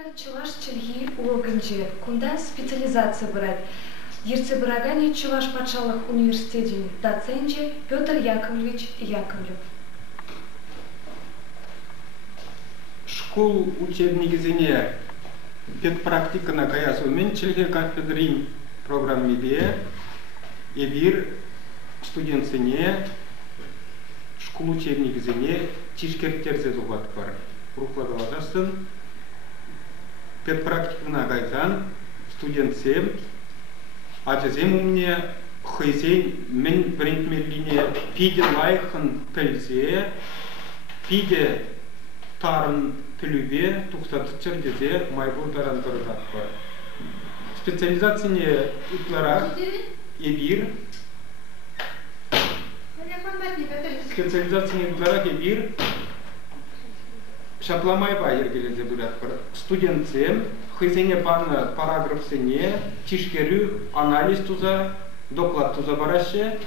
Чуваш чилги уогынче, кунда специализация брать. Ерцебрагане Чуваш патшалых университете доценте Петр Яковлевич Яковлев. Школ учебнигизине педпрактика на каясумен чилге кафедрин программиде эбир студентсине школ учебнигизине тишкертерзе зугат бар. Рухлагаладасын педпрактикана гайзан студентсем ажезем умне хызен мен брендмелине пиде лайхын пельзе пиде тарын пилюбе тухсатычыр дезе майбурдаран тұрдат бар. Специализацияне утлара эбир специализацияне утлара эбир шапламай байер келезе бурят бар. Студентсем хызене паны параграфсене тишкерю анализ туза доклад туза бараще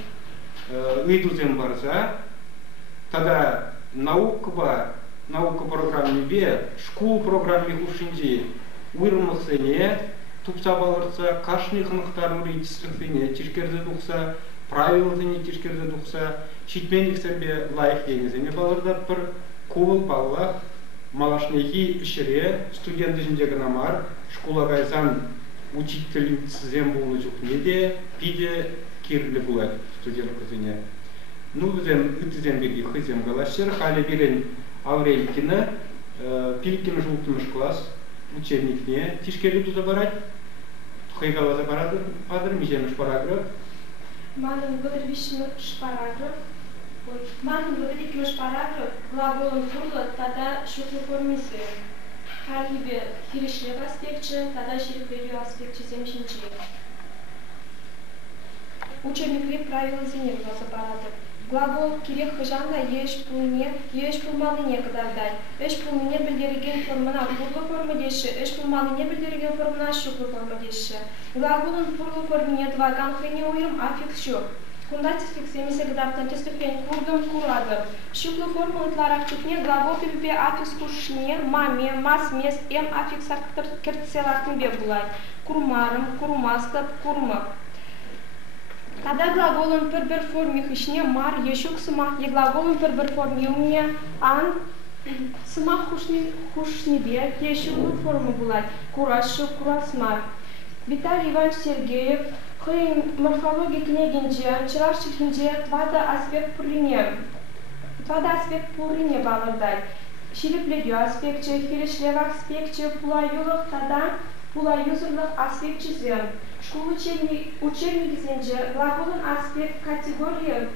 ыйдузем барза тада наука программе бе школ программе хушинди уйрмыксене тупса балырса кашни хынықтар уритислыксене тишкерде духса правилзене тишкерде духса шитменликсебе лайф денезене балырдап бір кол баллах малашнехи ишере студенты гнамар школа гайзан учительницем болу жок неде пиде кирле булат студент кызыне. Ну взем ытызем берги хызем галашер хали берен Аврелькина пилкин жултымыш класс учебникне тишкерли туза барать хыгала за падр мижемыш параграф Манын выдривишмыш параграф Манын выдривишмыш параграф глаголын фурлы тада шуклы формисы халибе хиришлев аспектче тада ширикверю аспектче земшинче учебникли правила зенек глаза параграф Глагол кирек хыжанда еш пулманыне кадардай. Еш пулманыне билдирген формана пурлы форма деші, еш пулманыне билдирген формана шуклы форма деші. Глаголын пурлы формине тваган хыне уйрым аффикс жоқ. Кунда тиспикс емесе кадаптан тиспикпен курдым курадым. Шуклы форма утларак чукне глагол тюльпе аффикс кушне, маме, мас мес, эм аффикс кертселактын бе булай. Курмарым, курмастып, курмы. Когда глаголын бір форме хышне мар ешук сымақ, е глаголын бір форме умне ан сымақ хушнебе ешук форма булай. Курашу, курасмар. Виталий Иванович Сергеев хый морфология княгинже, чырашчылхинже твада аспект пурине балырдай. Шилипледю аспектче, хиришлев аспектче, пулаюлық тада пулаюзырлық аспектче зен. Школ учебнигизинже глаголын аспект категория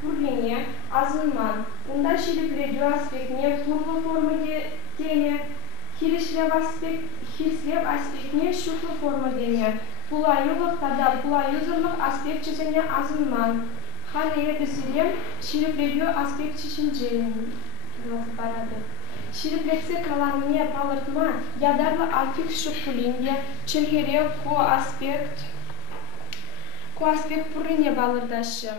пурлине азынман. Унда шилипледю аспектне фурлы форма дене, хиришлев аспектне шуклы форма дене. Пулаюлық тада пулаюзырлық аспект чезене азынман. Хали ебесилем шилипледю аспект чешинже барады. Шилиплетсе каламне палыртма ядарлы аффикс шукпулинде чилгере ко аспект пурыне балырдашы.